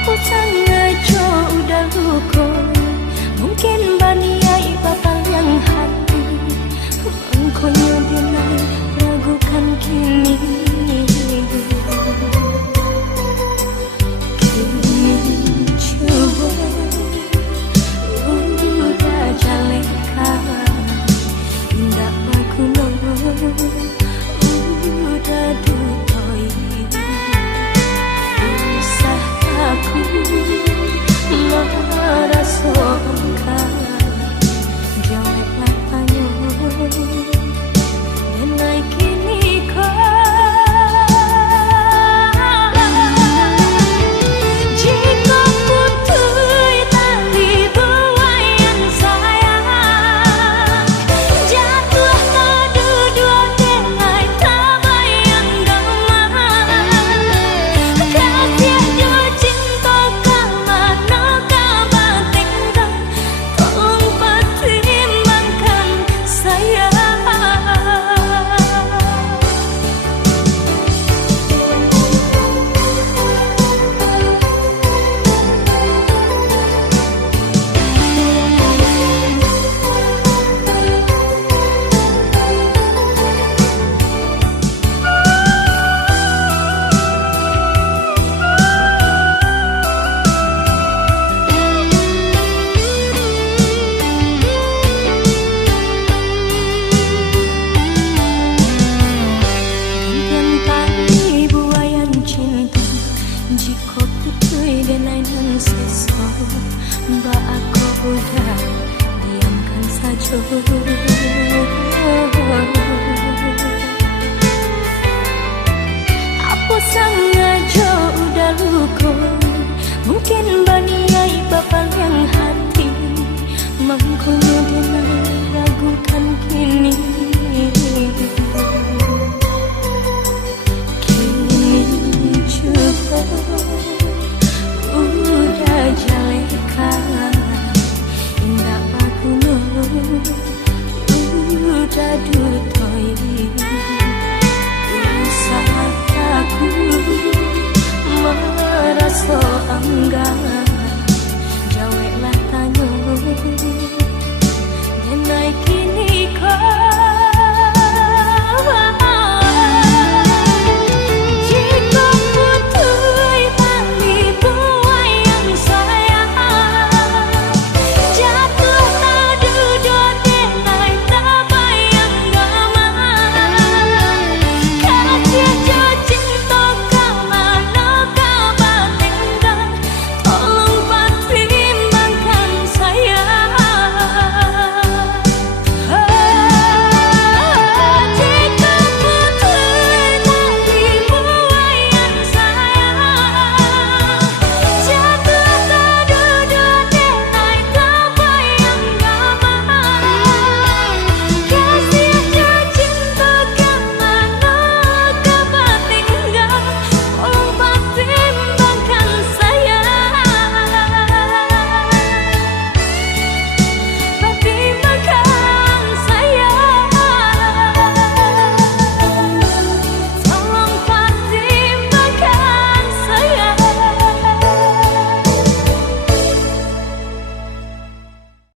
Aku sengaja udah luka, mungkin baniai batal yang hati. Mengkonya dinai ragukan kini. Kini coba udah jalekan, indah aku udah dutoi. Usah aku merasa engkau jauh latanya dan naik kini kau. Jika putus tali buayan sayang, jatuh kedua dengai tabayang gamang. Kasih jo cinta kemana kabatingkan, tolong pertimbangkan sayang. Jika putui denai nan sisa, mbak aku udah diamkan saja. Aku sengaja udah luka, mungkin baniai bapak yang hati. Mengkonya denai ragukan kini. Udah jalekan, indah aku udah dutoi. Usah aku merasa enggan